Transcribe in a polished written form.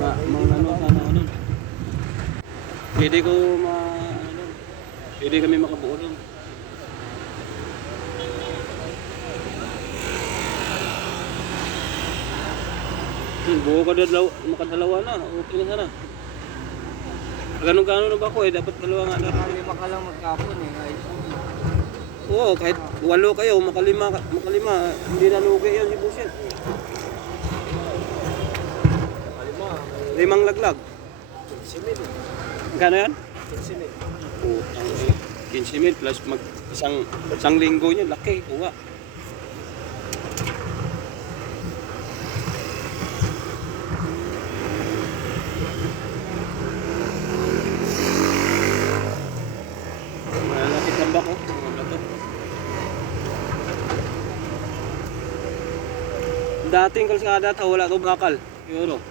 ano sana ano. Pwede ko ano, pwede kami makabuo doon. Buo ka makadalawa na, okay na sana. Ganun-ganon na ba ako dapat dalawa nga na. Lima ka lang magkapon ayos. Oo, kahit 8 kayo, makalima, hindi na lugi yan si Buset. 5 laglag. 15,000. Magkano yan? 15,000. Oo, 15,000 plus isang linggo niya, laki, kuha. Malapit lang ba ko? Dating kalsada wala to bakal. Siguro.